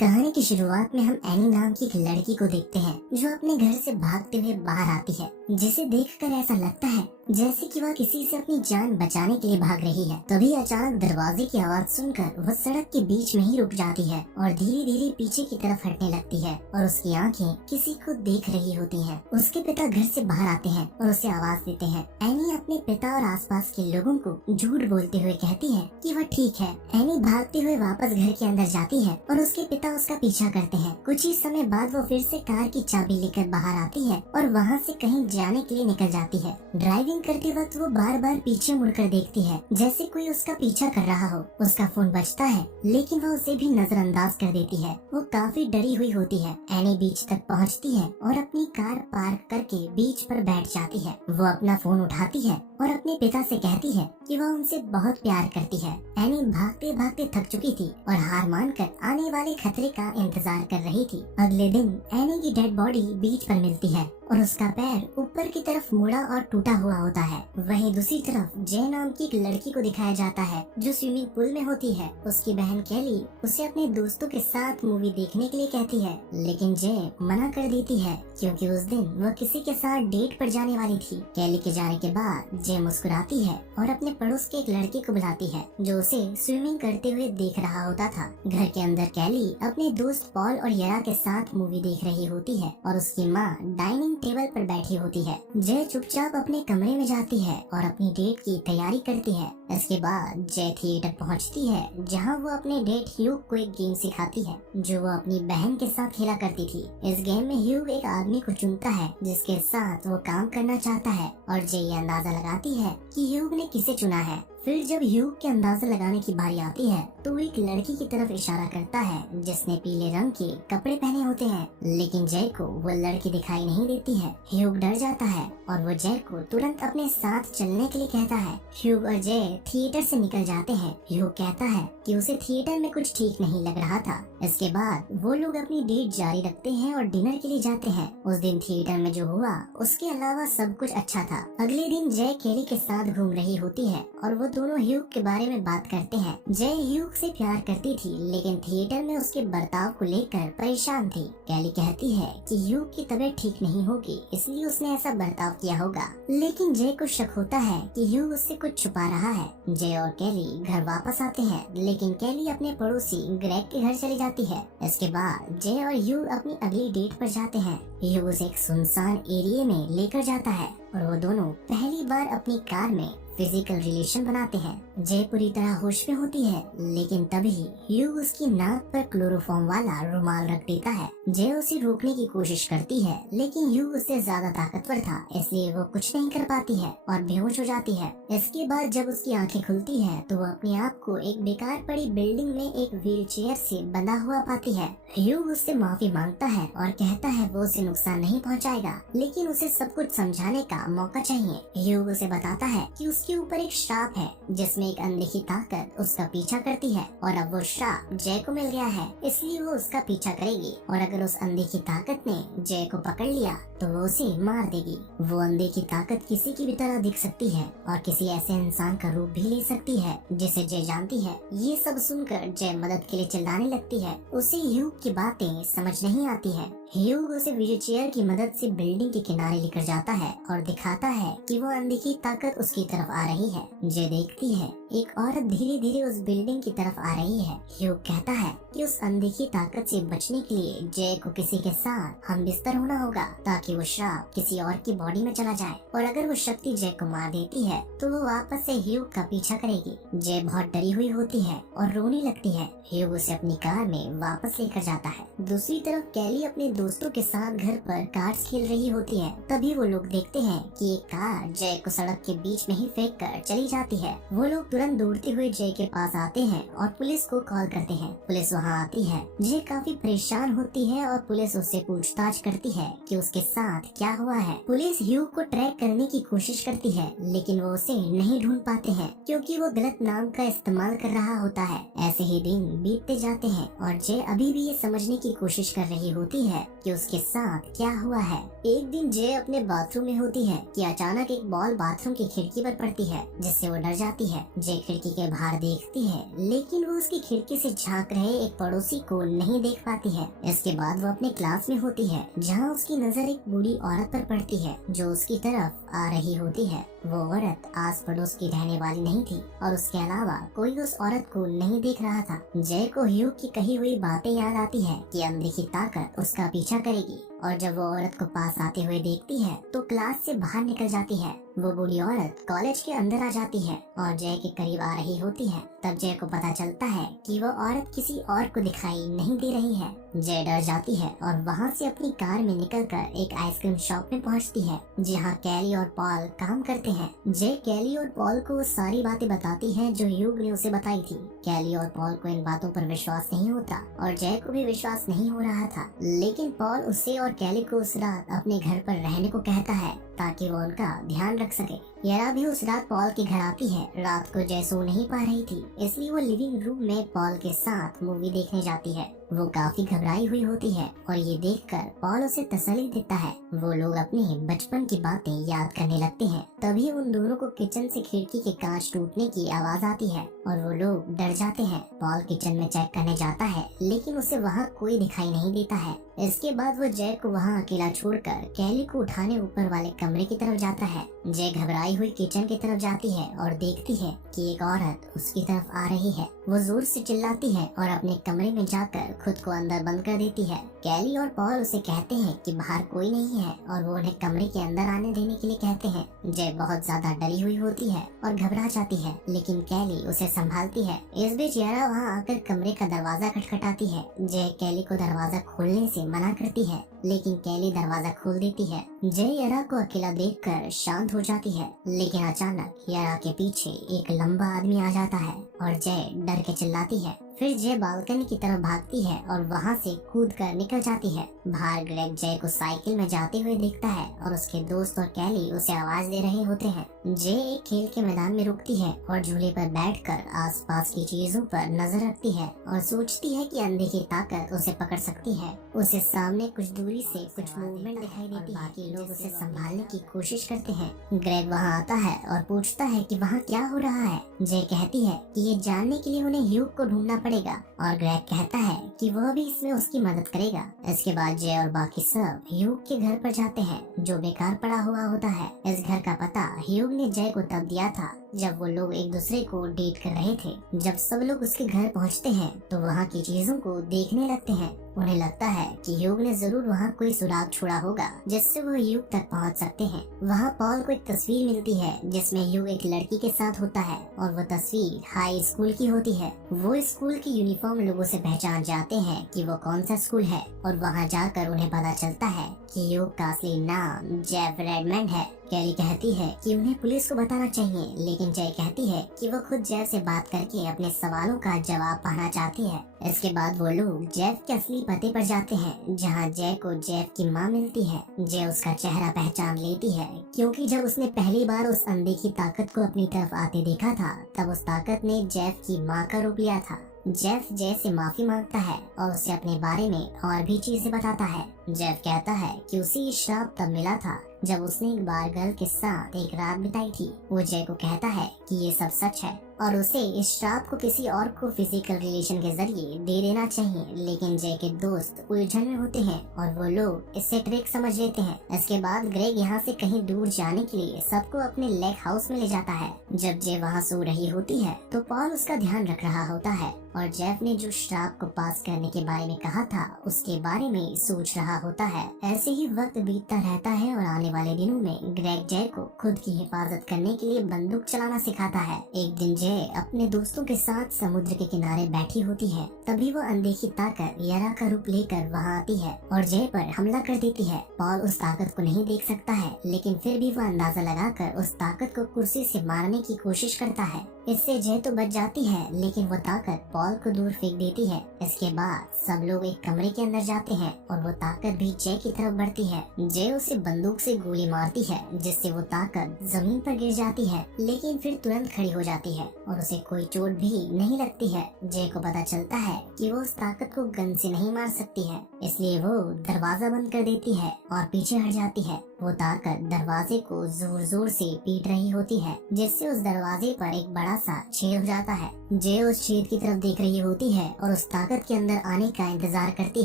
कहानी की शुरुआत में हम एनी नाम की एक लड़की को देखते हैं जो अपने घर से भागते हुए बाहर आती है, जिसे देखकर ऐसा लगता है जैसे कि वह किसी से अपनी जान बचाने के लिए भाग रही है। तभी अचानक दरवाजे की आवाज सुनकर वह सड़क के बीच में ही रुक जाती है और धीरे धीरे पीछे की तरफ हटने लगती है और उसकी आंखें किसी को देख रही होती हैं। उसके पिता घर से बाहर आते हैं और उसे आवाज देते हैं। एनी अपने पिता और आसपास के लोगों को झूठ बोलते हुए कहती है कि वह ठीक है। एनी भागते हुए वापस घर के अंदर जाती है और उसके पिता उसका पीछा करते हैं। कुछ ही समय बाद वो फिर से कार की चाबी लेकर बाहर आती है और वहाँ से कहीं जाने के लिए निकल जाती है। ड्राइविंग करते वक्त वो बार बार पीछे मुड़कर देखती है जैसे कोई उसका पीछा कर रहा हो। उसका फोन बजता है लेकिन वह उसे भी नजरअंदाज कर देती है। वो काफी डरी हुई होती है। एनी बीच तक पहुंचती है और अपनी कार पार्क करके बीच पर बैठ जाती है। वो अपना फोन उठाती है और अपने पिता से कहती है कि वह उनसे बहुत प्यार करती है। एनी भागते भागते थक चुकी थी और हार मानकर आने वाले खतरे का इंतजार कर रही थी। अगले दिन एनी की डेड बॉडी बीच पर मिलती है और उसका पैर ऊपर की तरफ मुड़ा और टूटा हुआ होता है। वहीं दूसरी तरफ जय नाम की एक लड़की को दिखाया जाता है जो स्विमिंग पूल में होती है। उसकी बहन कैली उसे अपने दोस्तों के साथ मूवी देखने के लिए कहती है, लेकिन जय मना कर देती है क्योंकि उस दिन वह किसी के साथ डेट पर जाने वाली थी। कैली के जाने के बाद जय मुस्कुराती है और अपने पड़ोस के एक लड़के को बुलाती है जो उसे स्विमिंग करते हुए देख रहा होता था। घर के अंदर कैली अपने दोस्त पॉल और यरा के साथ मूवी देख रही होती है और उसकी माँ डाइनिंग टेबल पर बैठी होती है। जय चुपचाप अपने कमरे में जाती है और अपनी डेट की तैयारी करती है। इसके बाद जय थिएटर पहुंचती है जहां वो अपने डेट ह्यूग को एक गेम सिखाती है जो वो अपनी बहन के साथ खेला करती थी। इस गेम में ह्यूग एक आदमी को चुनता है जिसके साथ वो काम करना चाहता है और जय ये अंदाजा लगाती है कि ह्यूग ने किसे चुना है। फिर जब ह्यूग के अंदाजा लगाने की बारी आती है तो वो एक लड़की की तरफ इशारा करता है जिसने पीले रंग के कपड़े पहने होते हैं, लेकिन जय को वो लड़की दिखाई नहीं देती है। ह्यूग डर जाता है और वो जय को तुरंत अपने साथ चलने के लिए कहता है। ह्यूग और जय थिएटर से निकल जाते हैं। ह्यूग कहता है कि उसे थिएटर में कुछ ठीक नहीं लग रहा था। इसके बाद वो लोग अपनी डेट जारी रखते हैं और डिनर के लिए जाते हैं। उस दिन थिएटर में जो हुआ उसके अलावा सब कुछ अच्छा था। अगले दिन जय केली के साथ घूम रही होती है और वो दोनों ह्यूग के बारे में बात करते हैं। जय ह्यूग से प्यार करती थी लेकिन थिएटर में उसके बर्ताव को लेकर परेशान थी। कैली कहती है कि ह्यूग की तबीयत ठीक नहीं होगी इसलिए उसने ऐसा बर्ताव किया होगा, लेकिन जय को शक होता है कि ह्यूग उससे कुछ छुपा रहा है। जय और कैली घर वापस आते हैं लेकिन कैली अपने पड़ोसी ग्रेग के घर चली जाती है। इसके बाद जय और ह्यूग अपनी अगली डेट पर जाते हैं। ह्यूग उसे एक सुनसान एरिया में लेकर जाता है और वो दोनों पहली बार अपनी कार में फिजिकल रिलेशन बनाते हैं। जय पूरी तरह होश में होती है लेकिन तभी ह्यूग उसकी नाक पर क्लोरोफॉर्म वाला रुमाल रख देता है। जय उसे रोकने की कोशिश करती है लेकिन ह्यूग उससे ज्यादा ताकतवर था इसलिए वो कुछ नहीं कर पाती है और बेहोश हो जाती है। इसके बाद जब उसकी आंखें खुलती है तो वो अपने आप को एक बेकार पड़ी बिल्डिंग में एक व्हील चेयर से बंधा हुआ पाती है। ह्यूग उससे माफी मांगता है और कहता है वो उसे नुकसान नहीं पहुंचाएगा, लेकिन उसे सब कुछ समझाने का मौका चाहिए। ह्यूग उसे बताता है कि उसके ऊपर एक श्राप है जिसमें एक अनदेखी ताकत उसका पीछा करती है और अब वो श्राप जय को मिल गया है इसलिए वो उसका पीछा करेगी और अगर उस अनदेखी ताकत ने जय को पकड़ लिया तो वो उसे मार देगी। वो अनदेखी ताकत किसी की भी तरह दिख सकती है और किसी ऐसे इंसान का रूप भी ले सकती है जिसे जय जानती है। ये सब सुनकर जय मदद के लिए चिल्लाने लगती है। उसे ह्यूग की बातें समझ नहीं आती है। ह्यूग उसे व्हील चेयर की मदद से बिल्डिंग के किनारे लेकर जाता है और दिखाता है कि वो अनदेखी ताकत उसकी तरफ आ रही है। जय देखती है एक औरत धीरे धीरे उस बिल्डिंग की तरफ आ रही है। ह्यूग कहता है कि उस अनदेखी ताकत से बचने के लिए जय को किसी के साथ हम बिस्तर होना होगा ताकि वो श्राप किसी और की बॉडी में चला जाए और अगर वो शक्ति जय को मार देती है तो वो वापस से ह्यूग का पीछा करेगी। जय बहुत डरी हुई होती है और रोने लगती है। ह्यूग उसे अपनी कार में वापस लेकर जाता है। दूसरी तरफ कैली अपने दोस्तों के साथ घर पर कार्ड्स खेल रही होती है। तभी वो लोग देखते हैं कि एक कार जय को सड़क के बीच में ही फेंक कर चली जाती है। वो लोग तुरंत दौड़ते हुए जय के पास आते हैं और पुलिस को कॉल करते हैं। पुलिस वहाँ आती है। जय काफी परेशान होती है और पुलिस उससे पूछताछ करती है कि उसके साथ क्या हुआ है। पुलिस ह्यूग को ट्रैक करने की कोशिश करती है लेकिन वो उसे नहीं ढूंढ पाते हैं क्योंकि वो गलत नाम का इस्तेमाल कर रहा होता है। ऐसे ही दिन बीतते जाते हैं और जय अभी भी ये समझने की कोशिश कर रही होती है कि उसके साथ क्या हुआ है। एक दिन जय अपने बाथरूम में होती है कि अचानक एक बॉल बाथरूम की खिड़की पर पड़ती है जिससे वो डर जाती है। जय खिड़की के बाहर देखती है, लेकिन वो उसकी खिड़की से झांक रहे एक पड़ोसी को नहीं देख पाती है। इसके बाद वो अपने क्लास में होती है, जहाँ उसकी नजर एक बूढ़ी औरत पर पड़ती है जो उसकी तरफ आ रही होती है। वो औरत आस पड़ोस की रहने वाली नहीं थी और उसके अलावा कोई उस औरत को नहीं देख रहा था। जय को ह्यूग की कही हुई बातें याद आती है कि अनदेखी ताकत उसका पीछा करेगी, और जब वो औरत को पास आते हुए देखती है तो क्लास से बाहर निकल जाती है। वो बूढ़ी औरत कॉलेज के अंदर आ जाती है और जय के करीब आ रही होती है। तब जय को पता चलता है कि वो औरत किसी और को दिखाई नहीं दे रही है। जय डर जाती है और वहाँ से अपनी कार में निकलकर एक आइसक्रीम शॉप में पहुँचती है, जहाँ कैली और पॉल काम करते हैं। जय कैली और पॉल को सारी बातें बताती है जो ह्यूग ने उसे बताई थी। कैली और पॉल को इन बातों पर विश्वास नहीं होता और जय को भी विश्वास नहीं हो रहा था, लेकिन पॉल उसे और कैली को उस रात अपने घर पर रहने को कहता है ताकि वो उनका ध्यान रख सके। यारा भी उस रात पॉल के घर आती है। रात को जय सो नहीं पा रही थी, इसलिए वो लिविंग रूम में पॉल के साथ मूवी देखने जाती है। वो काफी घबराई हुई होती है और ये देखकर पॉल उसे तसल्ली देता है। वो लोग अपने बचपन की बातें याद करने लगते हैं। तभी उन दोनों को किचन से खिड़की के कांच टूटने की आवाज आती है और वो लोग डर जाते हैं। पॉल किचन में चेक करने जाता है, लेकिन उसे वहाँ कोई दिखाई नहीं देता है। इसके बाद वो जय को वहाँ अकेला छोड़कर कैली को उठाने ऊपर वाले कमरे की तरफ जाता है। जय घबराई हुई किचन की तरफ जाती है और देखती है कि एक औरत उसकी तरफ आ रही है। वो जोर से चिल्लाती है और अपने कमरे में जाकर खुद को अंदर बंद कर देती है। कैली और पॉल उसे कहते हैं कि बाहर कोई नहीं है और वो उन्हें कमरे के अंदर आने देने के लिए कहते हैं। जय बहुत ज्यादा डरी हुई होती है और घबरा जाती है, लेकिन कैली उसे संभालती है। इस बीच यारा वहाँ आकर कमरे का दरवाजा खटखटाती है। जय कैली को दरवाजा खोलने से मना करती है, लेकिन कैली दरवाजा खोल देती है। जय यारा को अकेला देखकर शांत हो जाती है, लेकिन अचानक यारा के पीछे एक लंबा आदमी आ जाता है और जय डर के चिल्लाती है। फिर जय बालकनी की तरफ भागती है और वहाँ से कूद कर निकल जाती है। बाहर ग्रेग जय को साइकिल में जाते हुए देखता है और उसके दोस्त और कैली उसे आवाज दे रहे होते हैं। जय एक खेल के मैदान में रुकती है और झूले पर बैठकर आसपास की चीजों पर नजर रखती है और सोचती है कि अनदेखी ताकत उसे पकड़ सकती है। उसे सामने कुछ दूरी से कुछ मूवमेंट दिखाई देती है। बाकी लोग उसे संभालने की कोशिश करते हैं। ग्रेग वहाँ आता है और पूछता है कि वहाँ क्या हो रहा है। जय कहती है कि ये जानने के लिए उन्हें ह्यूग को ढूंढना पड़ेगा और ग्रेग कहता है कि वह भी इसमें उसकी मदद करेगा। इसके बाद जय और बाकी सब ह्यूग के घर पर जाते हैं, जो बेकार पड़ा हुआ होता है। इस घर का पता ह्यूग ने जय को तब दिया था जब वो लोग एक दूसरे को डेट कर रहे थे। जब सब लोग उसके घर पहुंचते हैं तो वहाँ की चीजों को देखने लगते हैं। उन्हें लगता है कि ह्यूग ने जरूर वहाँ कोई सुराग छोड़ा होगा जिससे वो ह्यूग तक पहुँच सकते हैं। वहाँ पॉल को एक तस्वीर मिलती है जिसमें ह्यूग एक लड़की के साथ होता है और वो तस्वीर हाई स्कूल की होती है। वो स्कूल की यूनिफॉर्म लोगों से पहचान जाते हैं कि वो कौन सा स्कूल है और वहाँ जाकर उन्हें पता चलता है कि ह्यूग का असली नाम जेफ रेडमंड है। कैली कहती है कि उन्हें पुलिस को बताना चाहिए, लेकिन जय कहती है कि वो खुद जेफ से बात करके अपने सवालों का जवाब पाना चाहती है। इसके बाद वो लोग जेफ के असली पते पर जाते हैं, जहाँ जय को जेफ की माँ मिलती है। जय उसका चेहरा पहचान लेती है, क्योंकि जब उसने पहली बार उस अनदेखी ताकत को अपनी तरफ आते देखा था, तब उस ताकत ने जेफ की माँ का रूप लिया था। जेफ जय से माफी मांगता है और उसे अपने बारे में और भी चीजें बताता है। जेफ कहता है कि उसे ये श्राप तब मिला था जब उसने एक बार गर्ल के साथ एक रात बिताई थी। वो जय को कहता है कि ये सब सच है और उसे इस श्राप को किसी और को फिजिकल रिलेशन के जरिए दे देना चाहिए, लेकिन जय के दोस्त उलझन में होते हैं और वो लोग इससे ट्रिक समझ लेते हैं। इसके बाद ग्रेग यहाँ से कहीं दूर जाने के लिए सबको अपने लेक हाउस में ले जाता है। जब जय वहाँ सो रही होती है तो पॉल उसका ध्यान रख रहा होता है और जेफ ने जो श्राप को पास करने के बारे में कहा था उसके बारे में सोच रहा होता है। ऐसे ही वक्त बीतता रहता है और आने वाले दिनों में ग्रेग जय को खुद की हिफाजत करने के लिए बंदूक चलाना सिखाता है। एक दिन जय अपने दोस्तों के साथ समुद्र के किनारे बैठी होती है, तभी वो अनदेखी ताकत यारा का रूप लेकर वहाँ आती है और जय पर हमला कर देती है। पॉल उस ताकत को नहीं देख सकता है, लेकिन फिर भी वो अंदाजा लगाकर उस ताकत को कुर्सी से मारने की कोशिश करता है। इससे जय तो बच जाती है, लेकिन वो ताकत पॉल को दूर फेंक देती है। इसके बाद सब लोग एक कमरे के अंदर जाते हैं और वो ताकत भी जय की तरफ बढ़ती है। जय उसे बंदूक से गोली मारती है, जिससे वो ताकत जमीन पर गिर जाती है, लेकिन फिर तुरंत खड़ी हो जाती है और उसे कोई चोट भी नहीं लगती है। जय को पता चलता है कि वो उस ताकत को गन से नहीं मार सकती है, इसलिए वो दरवाजा बंद कर देती है और पीछे हट जाती है। वो ताकत दरवाजे को जोर जोर से पीट रही होती है, जिससे उस दरवाजे पर एक बड़ा सा छेद हो जाता है। जे उस छेद की तरफ देख रही होती है और उस ताकत के अंदर आने का इंतजार करती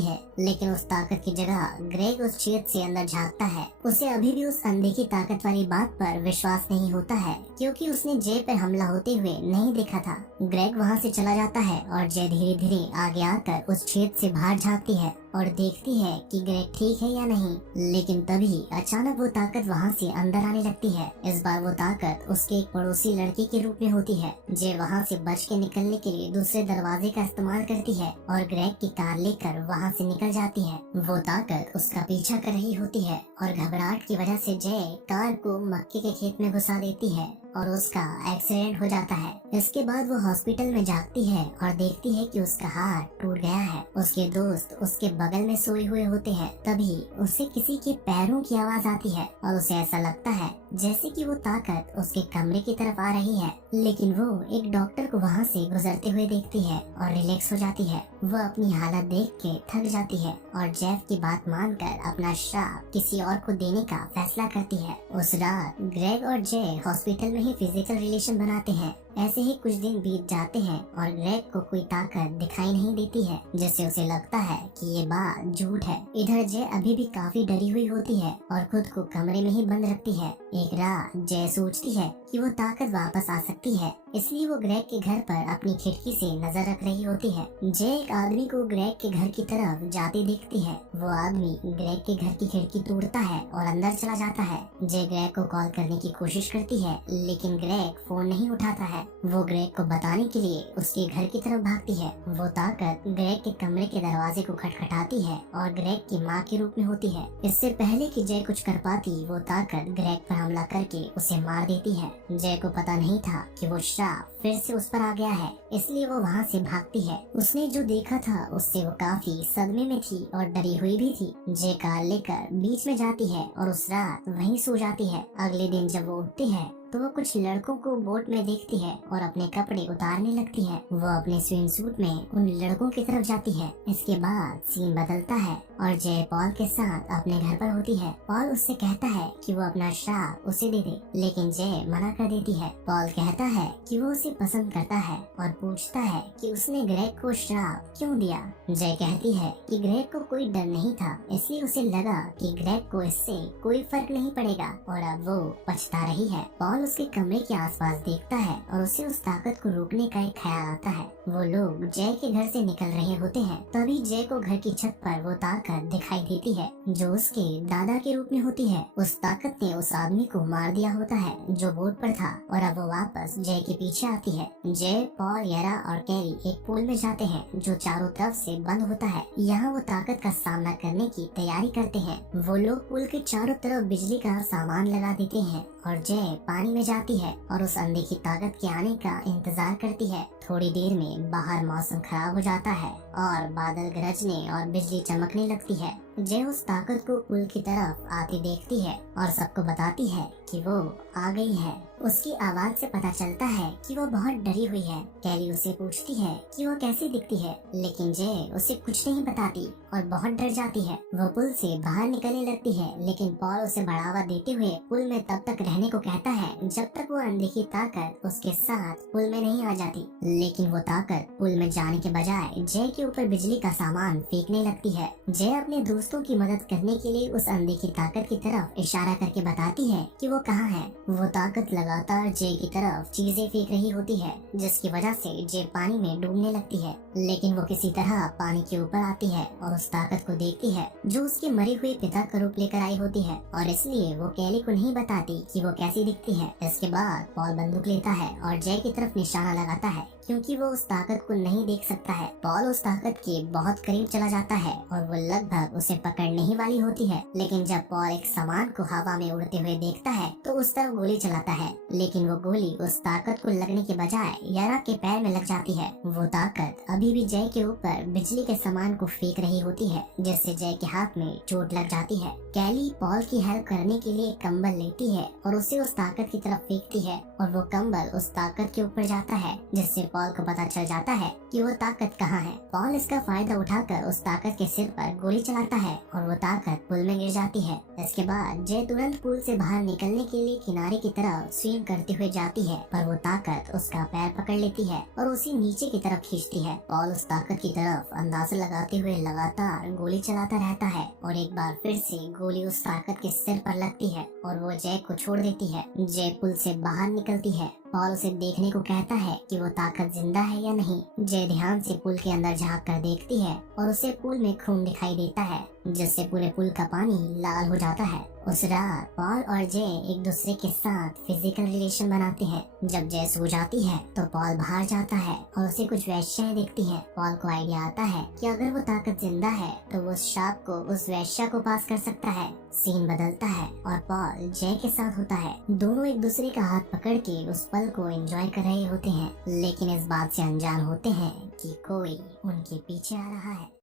है, लेकिन उस ताकत की जगह ग्रेग उस छेद से अंदर झांकता है। उसे अभी भी उस अनदेखी ताकत वाली बात पर विश्वास नहीं होता है, क्योंकि उसने जे पर हमला होते हुए नहीं देखा था। ग्रेग वहाँ से चला जाता है और जे धीरे धीरे आगे आकर उस छेद से बाहर झांकती है और देखती है कि ग्रेग ठीक है या नहीं। लेकिन तभी अचानक वो ताकत वहाँ से अंदर आने लगती है। इस बार वो ताकत उसके एक पड़ोसी लड़के के रूप में होती है। जे वहाँ से बच के निकलने के लिए दूसरे दरवाजे का इस्तेमाल करती है और ग्रेग की कार लेकर वहाँ से निकल जाती है। वो ताकत उसका पीछा कर रही होती है और घबराहट की वजह से जे कार को मक्के के खेत में घुसा देती है और उसका एक्सीडेंट हो जाता है। इसके बाद वो हॉस्पिटल में जागती है और देखती है कि उसका हाथ टूट गया है। उसके दोस्त उसके बगल में सोए हुए होते हैं। तभी उसे किसी के पैरों की आवाज आती है और उसे ऐसा लगता है जैसे कि वो ताकत उसके कमरे की तरफ आ रही है, लेकिन वो एक डॉक्टर को वहाँ से गुजरते हुए देखती है और रिलैक्स हो जाती है। वो अपनी हालत देख के थक जाती है और जेफ की बात मानकर अपना श्राप किसी और को देने का फैसला करती है। उस रात ग्रेग और जे हॉस्पिटल में ही फिजिकल रिलेशन बनाते हैं। ऐसे ही कुछ दिन बीत जाते हैं और ग्रेग को कोई ताकत दिखाई नहीं देती है, जिससे उसे लगता है कि ये बात झूठ है। इधर जे अभी भी काफी डरी हुई होती है और खुद को कमरे में ही बंद रखती है। एक रात जे सोचती है कि वो ताकत वापस आ सकती है, इसलिए वो ग्रेग के घर पर अपनी खिड़की से नजर रख रही होती है। जे एक आदमी को ग्रेग के घर की तरफ जाते देखती है। वो आदमी ग्रेग के घर की खिड़की तोड़ता है और अंदर चला जाता है। जे ग्रेग को कॉल करने की कोशिश करती है, लेकिन ग्रेग फोन नहीं उठाता है। वो ग्रेग को बताने के लिए उसके घर की तरफ भागती है। वो ताकत ग्रेग के कमरे के दरवाजे को खटखटाती है और ग्रेग की माँ के रूप में होती है। इससे पहले कि जय कुछ कर पाती, वो ताकत ग्रेग पर हमला करके उसे मार देती है। जय को पता नहीं था कि वो श्राप फिर से उस पर आ गया है, इसलिए वो वहाँ से भागती है। उसने जो देखा था उससे वो काफी सदमे में थी और डरी हुई भी थी। जय कार लेकर बीच में जाती है और उस रात वहीं सो जाती है। अगले दिन जब वो उठती है तो वो कुछ लड़कों को बोट में देखती है और अपने कपड़े उतारने लगती है। वो अपने स्विम सूट में उन लड़कों की तरफ जाती है। इसके बाद सीन बदलता है और जय पॉल के साथ अपने घर पर होती है। पॉल उससे कहता है कि वो अपना श्राप उसे दे दे, लेकिन जय मना कर देती है। पॉल कहता है कि वो उसे पसंद करता है और पूछता है कि उसने ग्रेग को श्राप क्यों दिया। जय कहती है कि ग्रेग को कोई डर नहीं था, इसलिए उसे लगा कि ग्रेग को इससे कोई फर्क नहीं पड़ेगा और अब वो पछता रही है। पॉल उसके कमरे के आसपास देखता है और उसे उस ताकत को रोकने का एक ख्याल आता है। वो लोग जय के घर से निकल रहे होते हैं। तभी जय को घर की छत पर वो ताकत दिखाई देती है, जो उसके दादा के रूप में होती है। उस ताकत ने उस आदमी को मार दिया होता है जो बोट पर था और अब वो वापस जय के पीछे आती है। जय, पॉल, येरा और कैरी एक पूल में जाते हैं जो चारों तरफ से बंद होता है। यहाँ वो ताकत का सामना करने की तैयारी करते हैं। वो लोग पुल के चारों तरफ बिजली का सामान लगा देते हैं और जय पानी में जाती है और उस अनदेखी ताकत के आने का इंतजार करती है। थोड़ी देर में बाहर मौसम खराब हो जाता है और बादल गरजने और बिजली चमकने लगती है। जय उस ताकत को पुल की तरफ आती देखती है और सबको बताती है कि वो आ गई है। उसकी आवाज से पता चलता है कि वो बहुत डरी हुई है। कैरी उसे पूछती है कि वो कैसी दिखती है, लेकिन जय उसे कुछ नहीं बताती और बहुत डर जाती है। वो पुल से बाहर निकलने लगती है, लेकिन पॉल उसे बढ़ावा देते हुए पुल में तब तक रहने को कहता है जब तक वो अनदेखी ताकत उसके साथ पुल में नहीं आ जाती। लेकिन वो ताकत पुल में जाने के बजाय जय के ऊपर बिजली का सामान फेंकने लगती है। जय अपने दोस्तों की मदद करने के लिए उस अनदेखी ताकत की तरफ इशारा करके बताती है कि वो कहाँ है। वो ताकत लगातार जय की तरफ चीजें फेंक रही होती है, जिसकी वजह से जय पानी में डूबने लगती है। लेकिन वो किसी तरह पानी के ऊपर आती है और उस ताकत को देखती है जो उसके मरे हुए पिता का रूप लेकर आई होती है, और इसलिए वो कैली को नहीं बताती कि वो कैसी दिखती है। इसके बाद पॉल बंदूक लेता है और जय की तरफ निशाना लगाता है, क्योंकि वो उस ताकत को नहीं देख सकता है। पॉल उस ताकत के बहुत करीब चला जाता है और वो लगभग उसे पकड़ने ही वाली होती है, लेकिन जब पॉल एक सामान को हवा में उड़ते हुए देखता है तो उस तरफ गोली चलाता है, लेकिन वो गोली उस ताकत को लगने के बजाय यारा के पैर में लग जाती है। वो ताकत अभी भी जय के ऊपर बिजली के सामान को फेंक रही होती है, जिससे जय के हाथ में चोट लग जाती है। कैली पॉल की हेल्प करने के लिए कंबल लेती है और उसे उस ताकत की तरफ फेंकती है और वो कंबल उस ताकत के ऊपर जाता है, जिससे पॉल को पता चल जाता है कि वो ताकत कहाँ है। पॉल इसका फायदा उठाकर उस ताकत के सिर पर गोली चलाता है और वो ताकत पुल में गिर जाती है। इसके बाद जय तुरंत पुल से बाहर निकलने के लिए किनारे की तरफ स्विम करते हुए जाती है, पर वो ताकत उसका पैर पकड़ लेती है और उसे नीचे की तरफ खींचती है। पॉल उस ताकत की तरफ अंदाजा लगाते हुए लगातार गोली चलाता रहता है और एक बार फिर से गोली उस ताकत के सिर पर लगती है और वो जय को छोड़ देती है। जय पुल से बाहर निकलती है। पॉल उसे देखने को कहता है कि वो ताकत जिंदा है या नहीं। जय ध्यान से पुल के अंदर झांक कर देखती है और उसे पुल में खून दिखाई देता है, जिससे पूरे पुल का पानी लाल हो जाता है। उस रात पॉल और जय एक दूसरे के साथ फिजिकल रिलेशन बनाते हैं। जब जय सो जाती है तो पॉल बाहर जाता है और उसे कुछ वैश्याएं दिखती हैं। पॉल को आइडिया आता है कि अगर वो ताकत जिंदा है तो वो उस शाप को उस वैश्या को पास कर सकता है। सीन बदलता है और पॉल जय के साथ होता है। दोनों एक दूसरे का हाथ पकड़ के उस पल को एंजॉय कर रहे होते हैं, लेकिन इस बात से अनजान होते हैं कि कोई उनके पीछे आ रहा है।